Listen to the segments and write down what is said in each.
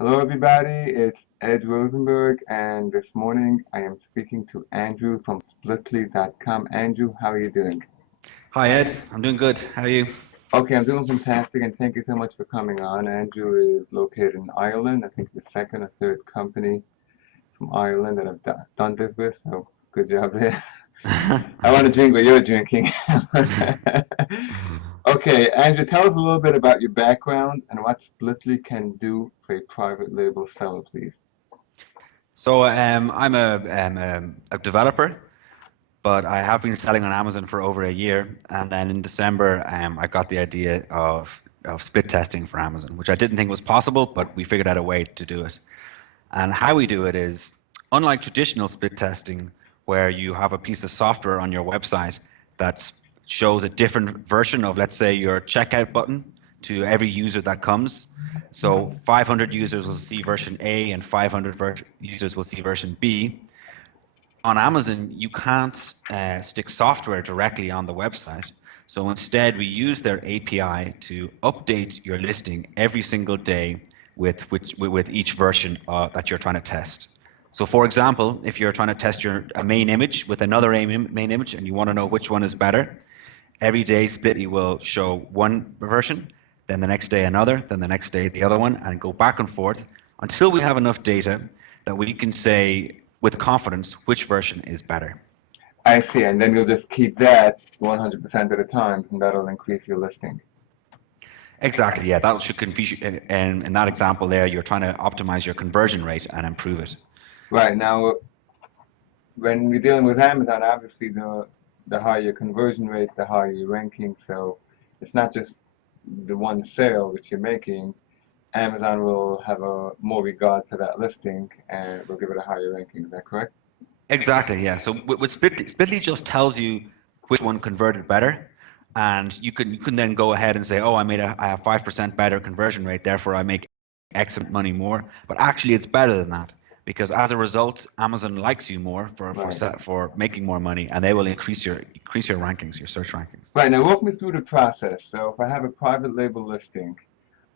Hello, everybody. It's Ed Rosenberg, and this morning I am speaking to Andrew from Splitly.com. Andrew, how are you doing? Hi Ed, I'm doing good. How are you? Okay, I'm doing fantastic, and thank you so much for coming on. Andrew is located in Ireland. I think the second or third company from Ireland that I've done this with, so good job there. I want to drink what you're drinking. Okay, Andrew, tell us a little bit about your background and what Splitly can do for a private label seller, please. I'm a developer, but I have been selling on Amazon for over a year. And then in December, I got the idea of split testing for Amazon, which I didn't think was possible, but we figured out a way to do it. And how we do it is, unlike traditional split testing, where you have a piece of software on your website that shows a different version of, let's say, your checkout button to every user that comes. So 500 users will see version A and 500 users will see version B. On Amazon, you can't stick software directly on the website. So instead, we use their API to update your listing every single day with each version that you're trying to test. So for example, if you're trying to test a main image with another main image and you want to know which one is better, every day Splitly will show one version, then the next day another, then the next day the other one, and go back and forth until we have enough data that we can say with confidence which version is better. I see, and then you'll just keep that 100% of the time, and that'll increase your listing. Exactly, yeah, that should confuse you. In that example there, you're trying to optimize your conversion rate and improve it. Right now, when we're dealing with Amazon, obviously the higher your conversion rate, the higher your ranking. So it's not just the one sale which you're making. Amazon will have a more regard for that listing and will give it a higher ranking. Is that correct? Exactly, yeah. So with Splitly just tells you which one converted better, and you can then go ahead and say, oh, I have 5% better conversion rate, therefore I make X amount of money more. But actually, it's better than that because as a result, Amazon likes you more Right. for making more money, and they will increase your rankings, your search rankings. Right. Now walk me through the process. So if I have a private label listing,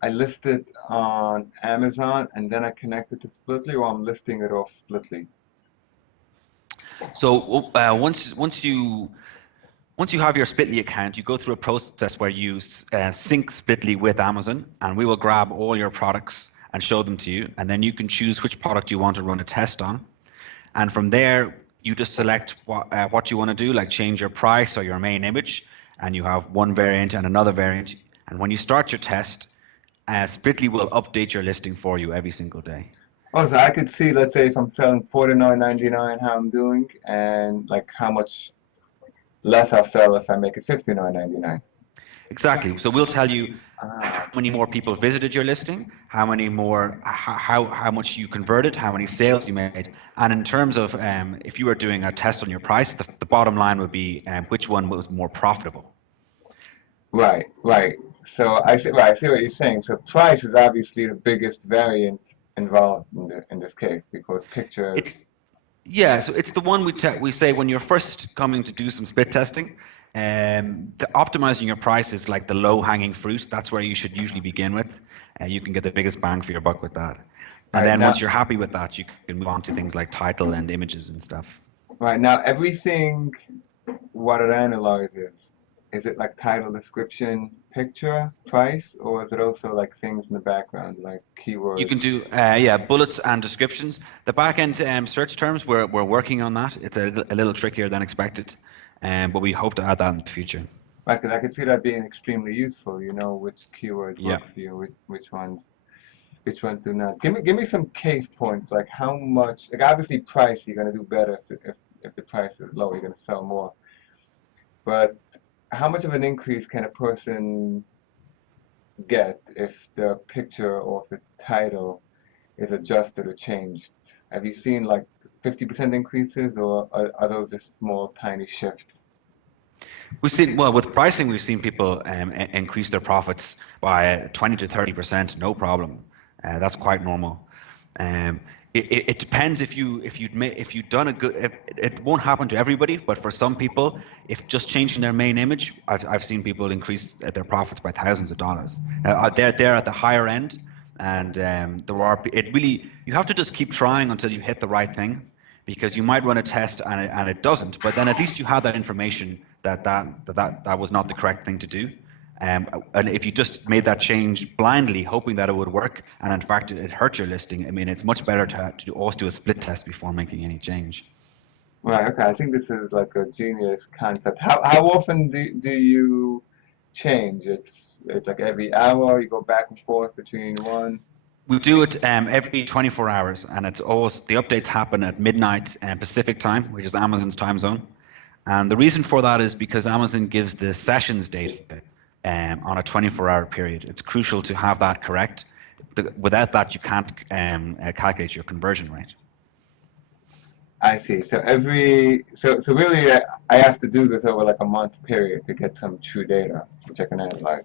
I list it on Amazon and then I connect it to Splitly, or I'm listing it off Splitly. So once you have your Splitly account, you go through a process where you sync Splitly with Amazon, and we will grab all your products and show them to you, and then you can choose which product you want to run a test on, and from there you just select what you want to do, like change your price or your main image, and you have one variant and another variant, and when you start your test, Splitly will update your listing for you every single day. Oh, so I could see, let's say, if I'm selling 49.99, how I'm doing, and like how much less I'll sell if I make it 59.99. Exactly. So we'll tell you Ah, how many more people visited your listing, how much you converted, how many sales you made, and in terms of if you were doing a test on your price, the bottom line would be which one was more profitable. right, right. So I see, right, I see what you're saying. So price is obviously the biggest variant involved in this case because pictures. It's Yeah, so it's the one we say when you're first coming to do some split testing. Optimizing your price is like the low hanging fruit. That's where you should usually begin with, and you can get the biggest bang for your buck with that. And Right then now, once you're happy with that, you can move on to things like title and images and stuff. right now, everything what it analyzes, is it like title, description, picture, price, or is it also like things in the background, like You keywords? can do yeah, bullets and descriptions. The back-end search terms, we're working on that. It's a little trickier than expected, but we hope to add that in the future. Right, because I could see that being extremely useful. You know which keywords Yeah. work for you, which ones do not. Give me some case points, like how much. Like obviously, price you're gonna do better if the price is low, you're gonna sell more. But how much of an increase can a person get if the picture or if the title is adjusted or changed? Have you seen like 50% increases, or are those just small, tiny shifts? Well, with pricing, we've seen people increase their profits by 20 to 30%, no problem. That's quite normal. Um, it depends if you've done a good. It won't happen to everybody, but for some people, if just changing their main image, I've seen people increase their profits by thousands of dollars. They're at the higher end, And you have to just keep trying until you hit the right thing, because you might run a test and it doesn't, but then at least you have that information that was not the correct thing to do. And if you just made that change blindly, hoping that it would work, and in fact it hurt your listing, I mean, it's much better to also do a split test before making any change. Right, okay. I think this is like a genius concept. How often do you change? It's like every hour you go back and forth between one. We do it every 24 hours, and it's always the updates happen at midnight Pacific time, which is Amazon's time zone. And the reason for that is because Amazon gives the sessions data on a 24-hour period. It's crucial to have that correct. Without that, you can't calculate your conversion rate. I see. So really, I have to do this over like a month period to get some true data, which I can analyze.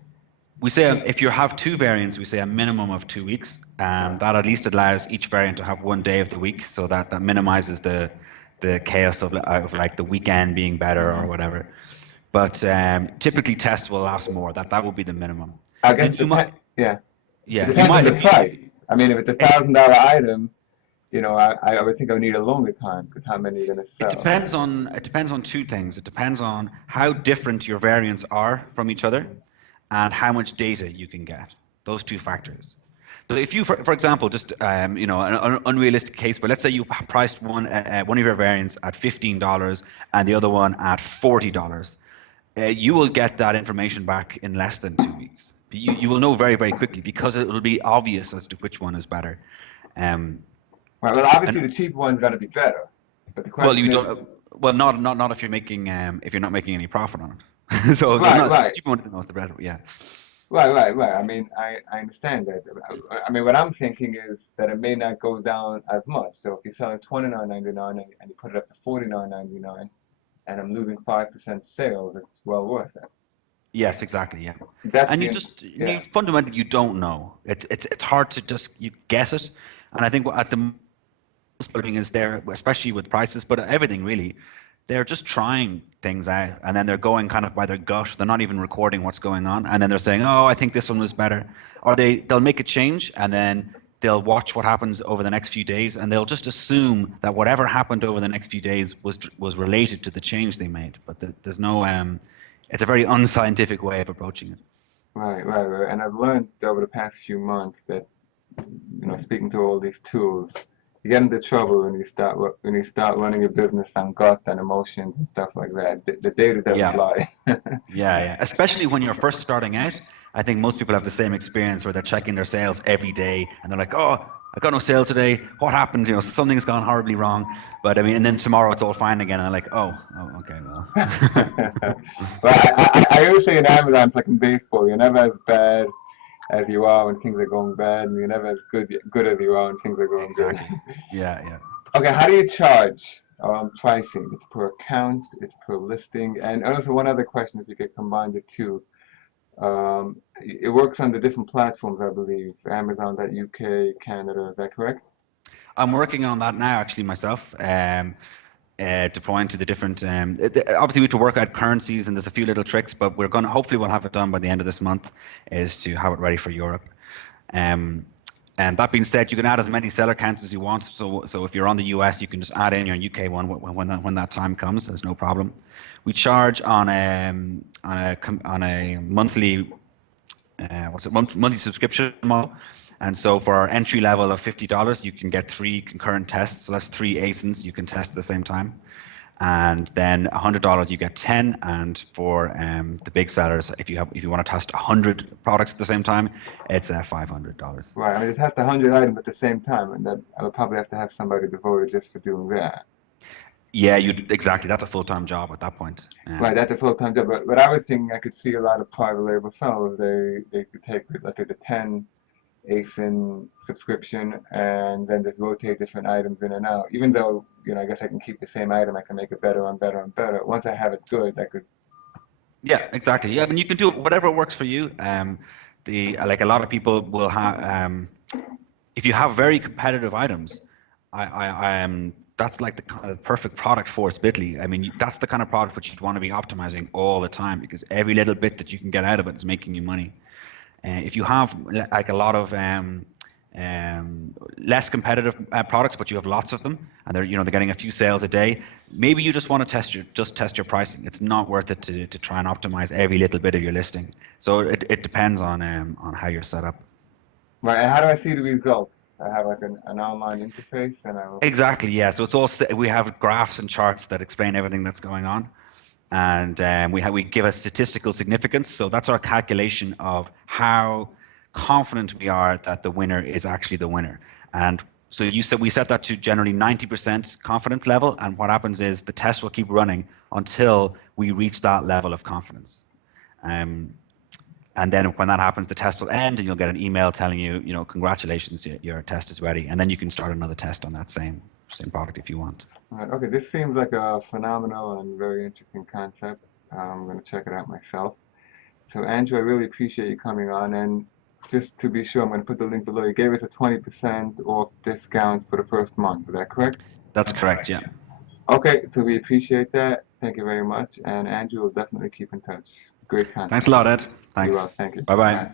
We say if you have two variants, we say a minimum of 2 weeks, and that at least allows each variant to have one day of the week, so that minimizes the chaos of like the weekend being better or whatever. But typically tests will last more. That would be the minimum. I guess yeah. Yeah, It depends on the price. I mean, if it's $1,000 item, I would think I would need a longer time because how many are going to sell? It depends on two things. It depends on how different your variants are from each other, and how much data you can get. Those two factors. So if you, for example, just an unrealistic case, but let's say you priced one of your variants at $15 and the other one at $40, you will get that information back in less than 2 weeks. You will know very, very quickly, because it will be obvious as to which one is better. Right, well, obviously the cheap one's got to be better. But the question not if you're not making any profit on it. So right. The cheap one isn't the better. Yeah. Right. I mean, I understand that. I mean, what I'm thinking is that it may not go down as much. So if you're selling $29.99 and you put it up to $49.99, and I'm losing 5% sales, it's well worth it. Yes, exactly. Yeah. That's you fundamentally you don't know. It's hard to just guess it. And I think at the most building is there, especially with prices, but everything really, they're just trying things out, and then they're going kind of by their gut. They're not even recording what's going on, and then they're saying, "Oh, I think this one was better," or they'll make a change, and then they'll watch what happens over the next few days, and they'll just assume that whatever happened over the next few days was related to the change they made. But there's no it's a very unscientific way of approaching it. Right. And I've learned over the past few months that, speaking to all these tools, you get into trouble when you start running your business on gut and emotions and stuff like that. The data doesn't lie. Yeah. Especially when you're first starting out. I think most people have the same experience where they're checking their sales every day and they're like, "Oh, I got no sales today. What happened? Something's gone horribly wrong." But I mean, and then tomorrow it's all fine again, and they're like, "Oh, okay, well." Well, I always say in Amazon, it's like in baseball, you're never as bad as you are when things are going bad, and you're never as good as you are when things are going good. Yeah. Okay, how do you charge pricing? It's per account, it's per listing, and also one other question, if you could combine the two. It works on the different platforms, I believe, Amazon.uk, Canada, is that correct? I'm working on that now, actually, myself. Deploying to the different. Obviously, we have to work out currencies, and there's a few little tricks, but hopefully we'll have it done by the end of this month, is to have it ready for Europe. And that being said, you can add as many seller counts as you want. So if you're on the US, you can just add in your UK one when that time comes. There's no problem. We charge on a monthly monthly subscription model. And so for our entry level of $50, you can get 3 concurrent tests. So that's 3 ASINs you can test at the same time. And then $100 you get 10. And for the big sellers, if you want to test 100 products at the same time, it's $500. Right. I mean, it has 100 items at the same time, and that I would probably have to have somebody devoted just for doing that. Yeah, exactly. That's a full-time job at that point. Right, that's a full-time job. But I was thinking I could see a lot of private label sellers. They could take the 10 ASIN subscription and then just rotate different items in and out. Even though, I guess I can keep the same item, I can make it better and better and better. Once I have it good, I could. Yeah, exactly. Yeah, I mean, you can do whatever works for you. Like a lot of people will have, if you have very competitive items, that's like the kind of perfect product for Splitly. I mean, that's the kind of product which you'd want to be optimizing all the time, because every little bit that you can get out of it is making you money. If you have like a lot of less competitive products, but you have lots of them, and they're getting a few sales a day. Maybe you just want to test your pricing. It's not worth it to try and optimize every little bit of your listing. So it depends on how you're set up. Right, and how do I see the results? I have like an online interface, and Exactly, yeah. So it's all we have graphs and charts that explain everything that's going on, and we give a statistical significance. So that's our calculation of how confident we are that the winner is actually the winner. And so we set that to generally 90% confident level, and what happens is the test will keep running until we reach that level of confidence. And then when that happens, the test will end, and you'll get an email telling you, congratulations, your test is ready. And then you can start another test on that same product if you want. Right, okay, this seems like a phenomenal and very interesting concept. I'm going to check it out myself. So Andrew, I really appreciate you coming on, and just to be sure, I'm going to put the link below. You gave us a 20% off discount for the first month. Is that correct? That's correct, yeah. Okay, so we appreciate that. Thank you very much. And Andrew will definitely keep in touch. Great content. Thanks a lot, Ed. Thanks. You're welcome. Thank you. Bye-bye.